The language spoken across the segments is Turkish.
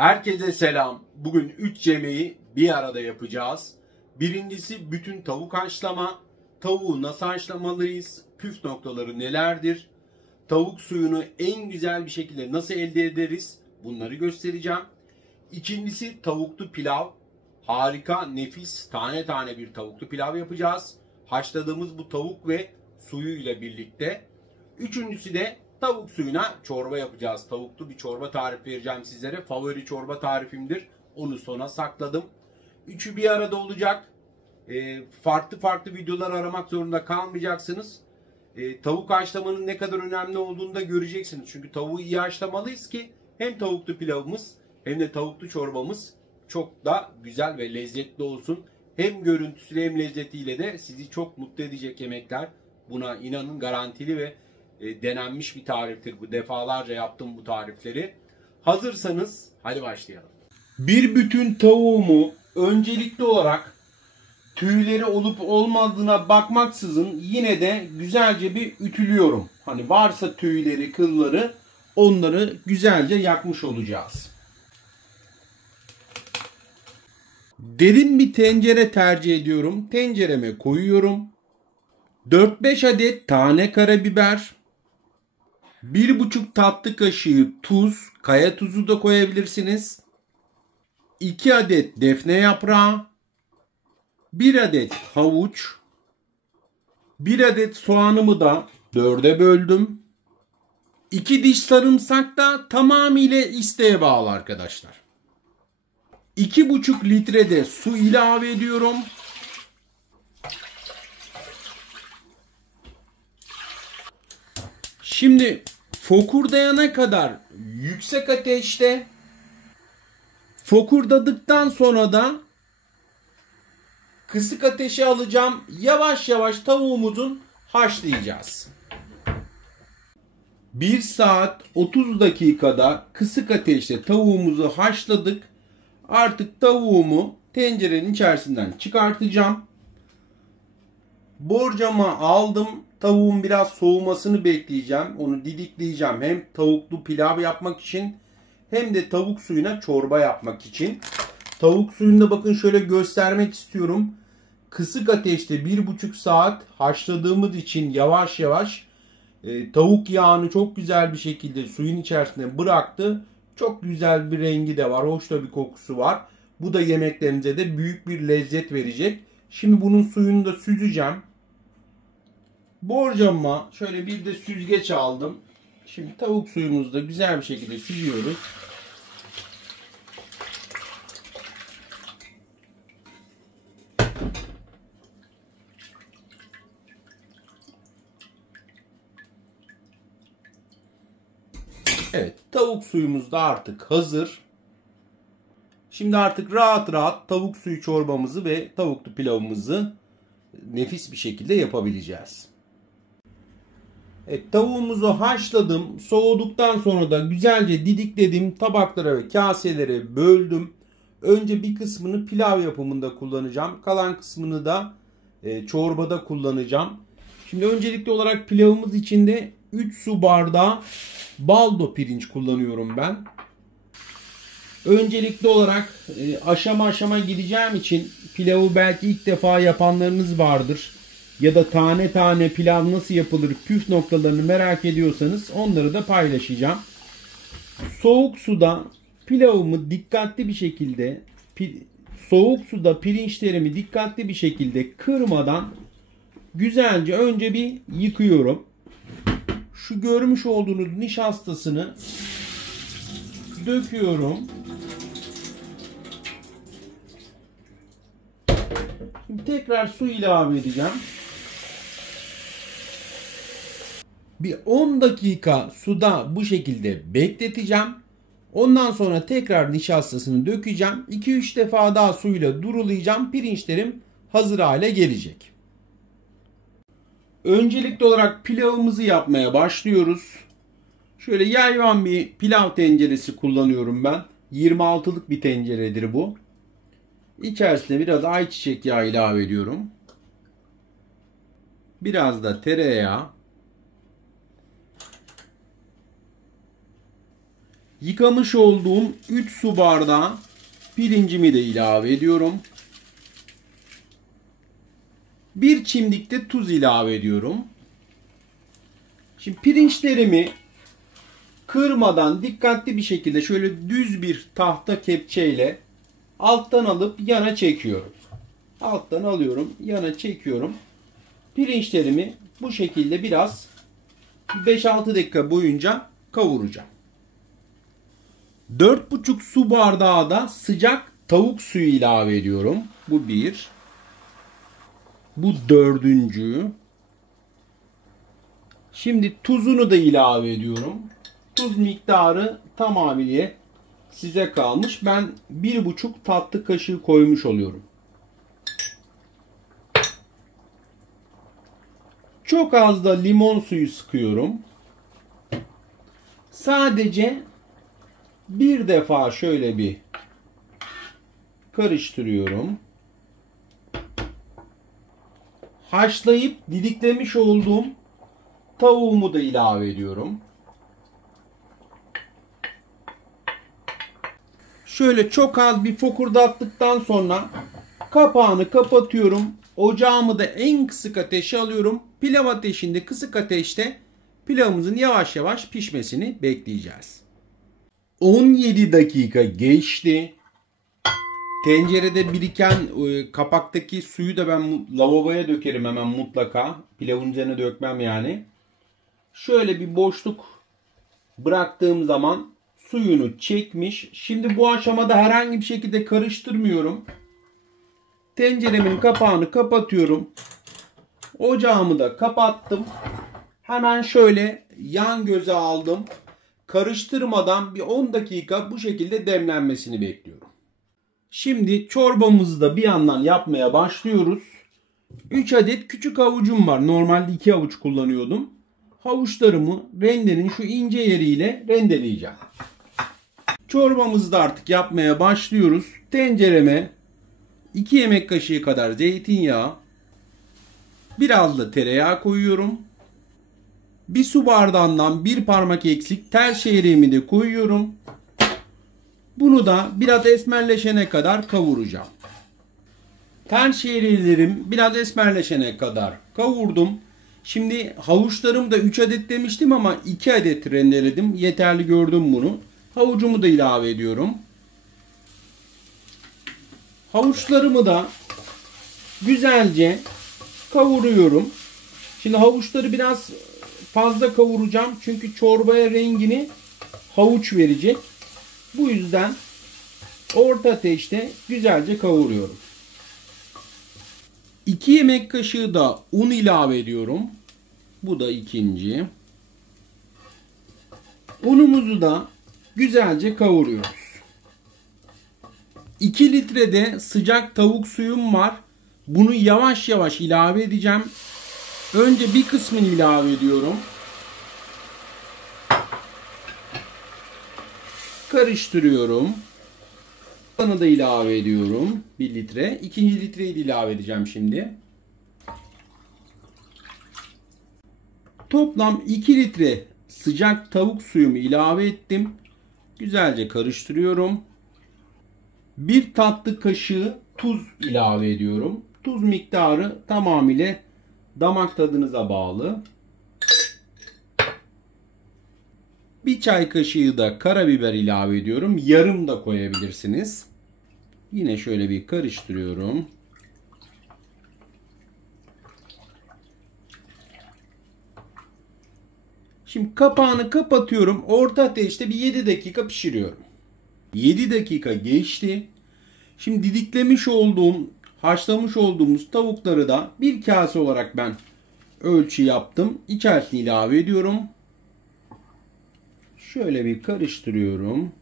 Herkese selam. Bugün 3 yemeği bir arada yapacağız. Birincisi bütün tavuk haşlama. Tavuğu nasıl haşlamalıyız? Püf noktaları nelerdir? Tavuk suyunu en güzel bir şekilde nasıl elde ederiz? Bunları göstereceğim. İkincisi tavuklu pilav. Harika, nefis, tane tane bir tavuklu pilav yapacağız. Haşladığımız bu tavuk ve suyuyla birlikte. Üçüncüsü de tavuk suyuna çorba yapacağız. Tavuklu bir çorba tarifi vereceğim sizlere. Favori çorba tarifimdir. Onu sona sakladım. Üçü bir arada olacak. Farklı videolar aramak zorunda kalmayacaksınız. Tavuk haşlamanın ne kadar önemli olduğunu da göreceksiniz. Çünkü tavuğu iyi haşlamalıyız ki hem tavuklu pilavımız hem de tavuklu çorbamız çok da güzel ve lezzetli olsun. Hem görüntüsüyle hem lezzetiyle de sizi çok mutlu edecek yemekler. Buna inanın, garantili ve denenmiş bir tariftir bu. Defalarca yaptım bu tarifleri. Hazırsanız hadi başlayalım. Bir bütün tavuğumu öncelikli olarak tüyleri olup olmadığına bakmaksızın yine de güzelce bir ütülüyorum. Hani varsa tüyleri, kılları, onları güzelce yakmış olacağız. Derin bir tencere tercih ediyorum. Tencereme koyuyorum. 4-5 adet tane karabiber, 1,5 tatlı kaşığı tuz, kaya tuzu da koyabilirsiniz. 2 adet defne yaprağı, 1 adet havuç, 1 adet soğanımı da 4'e böldüm. 2 diş sarımsak da tamamıyla isteğe bağlı arkadaşlar. 2,5 litre de su ilave ediyorum. Şimdi fokurdayana kadar yüksek ateşte, fokurdadıktan sonra da kısık ateşe alacağım. Yavaş yavaş tavuğumuzun haşlayacağız. 1 saat 30 dakikada kısık ateşte tavuğumuzu haşladık. Artık tavuğumu tencerenin içerisinden çıkartacağım. Borcama aldım. Tavuğun biraz soğumasını bekleyeceğim. Onu didikleyeceğim. Hem tavuklu pilav yapmak için hem de tavuk suyuna çorba yapmak için. Tavuk suyunda bakın şöyle göstermek istiyorum. Kısık ateşte 1,5 saat haşladığımız için yavaş yavaş tavuk yağını çok güzel bir şekilde suyun içerisine bıraktı. Çok güzel bir rengi de var. Hoş da bir kokusu var. Bu da yemeklerinize de büyük bir lezzet verecek. Şimdi bunun suyunu da süzeceğim. Borcama şöyle bir de süzgeç aldım. Şimdi tavuk suyumuzu da güzel bir şekilde süzüyoruz. Evet, tavuk suyumuz da artık hazır. Şimdi artık rahat rahat tavuk suyu çorbamızı ve tavuklu pilavımızı nefis bir şekilde yapabileceğiz. Evet, tavuğumuzu haşladım. Soğuduktan sonra da güzelce didikledim. Tabaklara ve kaselere böldüm. Önce bir kısmını pilav yapımında kullanacağım. Kalan kısmını da çorbada kullanacağım. Şimdi öncelikli olarak pilavımız için de 3 su bardağı baldo pirinç kullanıyorum ben. Öncelikli olarak aşama aşama gideceğim için pilavı belki ilk defa yapanlarınız vardır. Ya da tane tane pilav nasıl yapılır, püf noktalarını merak ediyorsanız onları da paylaşacağım. Soğuk suda pilavımı dikkatli bir şekilde, soğuk suda pirinçlerimi dikkatli bir şekilde kırmadan güzelce önce bir yıkıyorum. Şu görmüş olduğunuz nişastasını döküyorum. Şimdi tekrar su ilave edeceğim. Bir 10 dakika suda bu şekilde bekleteceğim. Ondan sonra tekrar nişastasını dökeceğim. 2-3 defa daha suyla durulayacağım. Pirinçlerim hazır hale gelecek. Öncelikli olarak pilavımızı yapmaya başlıyoruz. Şöyle yayvan bir pilav tenceresi kullanıyorum ben. 26'lık bir tenceredir bu. İçerisine biraz ayçiçek yağı ilave ediyorum. Biraz da tereyağı. Yıkamış olduğum 3 su bardağı pirincimi de ilave ediyorum. 1 çimdik de tuz ilave ediyorum. Şimdi pirinçlerimi kırmadan dikkatli bir şekilde şöyle düz bir tahta kepçeyle alttan alıp yana çekiyorum. Alttan alıyorum, yana çekiyorum. Pirinçlerimi bu şekilde biraz 5-6 dakika boyunca kavuracağım. 4,5 su bardağı da sıcak tavuk suyu ilave ediyorum. Bu bir. Bu dördüncü. Şimdi tuzunu da ilave ediyorum. Tuz miktarı tamamıyla size kalmış. Ben 1,5 tatlı kaşığı koymuş oluyorum. Çok az da limon suyu sıkıyorum. Sadece bir defa şöyle bir karıştırıyorum. Haşlayıp didiklemiş olduğum tavuğumu da ilave ediyorum. Şöyle çok az bir fokurdattıktan sonra kapağını kapatıyorum. Ocağımı da en kısık ateşe alıyorum. Pilav ateşinde kısık ateşte pilavımızın yavaş yavaş pişmesini bekleyeceğiz. 17 dakika geçti. Tencerede biriken kapaktaki suyu da ben lavaboya dökerim hemen mutlaka. Pilavın üzerine dökmem yani. Şöyle bir boşluk bıraktığım zaman suyunu çekmiş. Şimdi bu aşamada herhangi bir şekilde karıştırmıyorum. Tenceremin kapağını kapatıyorum. Ocağımı da kapattım. Hemen şöyle yan göze aldım. Karıştırmadan bir 10 dakika bu şekilde demlenmesini bekliyorum. Şimdi çorbamızı da bir yandan yapmaya başlıyoruz. 3 adet küçük havucum var. Normalde 2 havuç kullanıyordum. Havuçlarımı rendenin şu ince yeriyle rendeleyeceğim. Çorbamızı da artık yapmaya başlıyoruz. Tencereme 2 yemek kaşığı kadar zeytinyağı, biraz da tereyağı koyuyorum. Bir su bardağından bir parmak eksik tel şehriyemi de koyuyorum. Bunu da biraz esmerleşene kadar kavuracağım. Tel şehriyelerim biraz esmerleşene kadar kavurdum. Şimdi havuçlarımı da 3 adet demiştim ama 2 adet rendeledim. Yeterli gördüm bunu. Havucumu da ilave ediyorum. Havuçlarımı da güzelce kavuruyorum. Şimdi havuçları biraz fazla kavuracağım. Çünkü çorbaya rengini havuç verecek. Bu yüzden orta ateşte güzelce kavuruyorum. 2 yemek kaşığı da un ilave ediyorum. Bu da ikinci. Unumuzu da güzelce kavuruyoruz. 2 litrede sıcak tavuk suyum var. Bunu yavaş yavaş ilave edeceğim. Önce bir kısmını ilave ediyorum. Karıştırıyorum. Bunu da ilave ediyorum. 1 litre. 2. litreyi de ilave edeceğim şimdi. Toplam 2 litre sıcak tavuk suyumu ilave ettim. Güzelce karıştırıyorum. 1 tatlı kaşığı tuz ilave ediyorum. Tuz miktarı tamamıyla damak tadınıza bağlı. 1 çay kaşığı da karabiber ilave ediyorum. Yarım da koyabilirsiniz. Yine şöyle bir karıştırıyorum. Şimdi kapağını kapatıyorum. Orta ateşte bir 7 dakika pişiriyorum. 7 dakika geçti. Şimdi didiklemiş olduğum, haşlamış olduğumuz tavukları da bir kase olarak ben ölçü yaptım. İçerisine ilave ediyorum. Şöyle bir karıştırıyorum.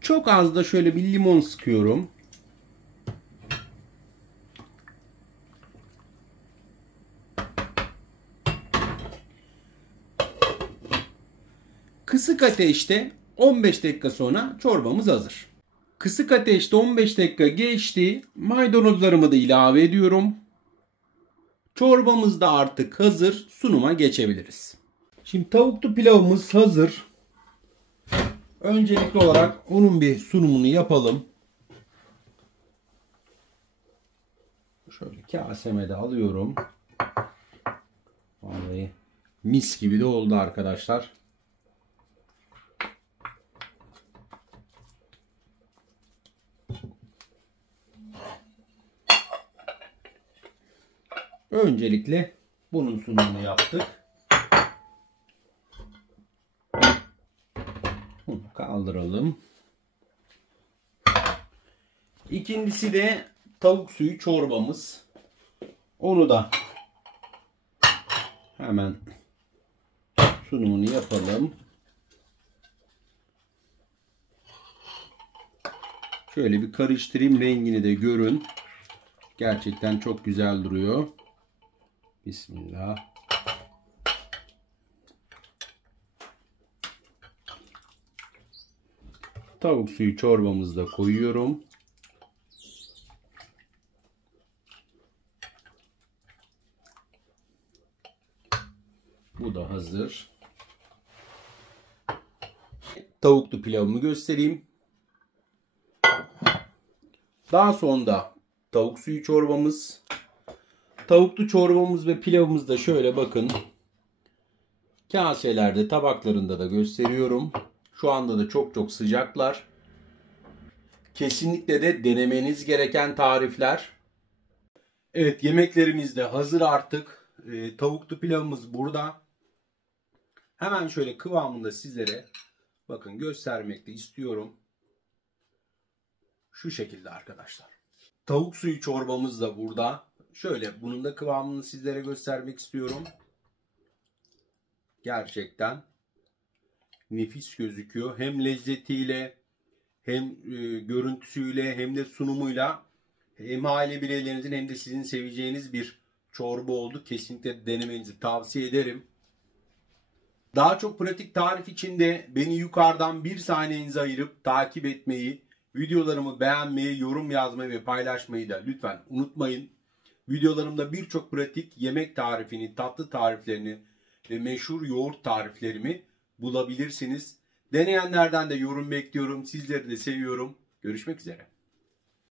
Çok az da şöyle bir limon sıkıyorum. Kısık ateşte 15 dakika sonra çorbamız hazır. Kısık ateşte 15 dakika geçti. Maydanozlarımı da ilave ediyorum. Çorbamız da artık hazır. Sunuma geçebiliriz. Şimdi tavuklu pilavımız hazır. Öncelikli olarak onun bir sunumunu yapalım. Şöyle kaseme de alıyorum. Vallahi mis gibi de oldu arkadaşlar. Öncelikle bunun sunumunu yaptık. Bunu kaldıralım. İkincisi de tavuk suyu çorbamız. Onu da hemen sunumunu yapalım. Şöyle bir karıştırayım, rengini de görün. Gerçekten çok güzel duruyor. Bismillah. Tavuk suyu çorbamızı da koyuyorum. Bu da hazır. Tavuklu pilavımı göstereyim. Daha sonra tavuk suyu çorbamız. Tavuklu çorbamız ve pilavımız da şöyle bakın. Kaselerde, tabaklarında da gösteriyorum. Şu anda da çok sıcaklar. Kesinlikle de denemeniz gereken tarifler. Evet, yemeklerimiz de hazır artık. Tavuklu pilavımız burada. Hemen şöyle kıvamında sizlere bakın göstermek de istiyorum. Şu şekilde arkadaşlar. Tavuk suyu çorbamız da burada. Şöyle bunun da kıvamını sizlere göstermek istiyorum. Gerçekten nefis gözüküyor. Hem lezzetiyle, hem görüntüsüyle, hem de sunumuyla hem aile bireylerinizin hem de sizin seveceğiniz bir çorba oldu. Kesinlikle denemenizi tavsiye ederim. Daha çok pratik tarif için de beni yukarıdan bir saniyenizi ayırıp takip etmeyi, videolarımı beğenmeyi, yorum yazmayı ve paylaşmayı da lütfen unutmayın. Videolarımda birçok pratik yemek tarifini, tatlı tariflerini ve meşhur yoğurt tariflerimi bulabilirsiniz. Deneyenlerden de yorum bekliyorum. Sizleri de seviyorum. Görüşmek üzere.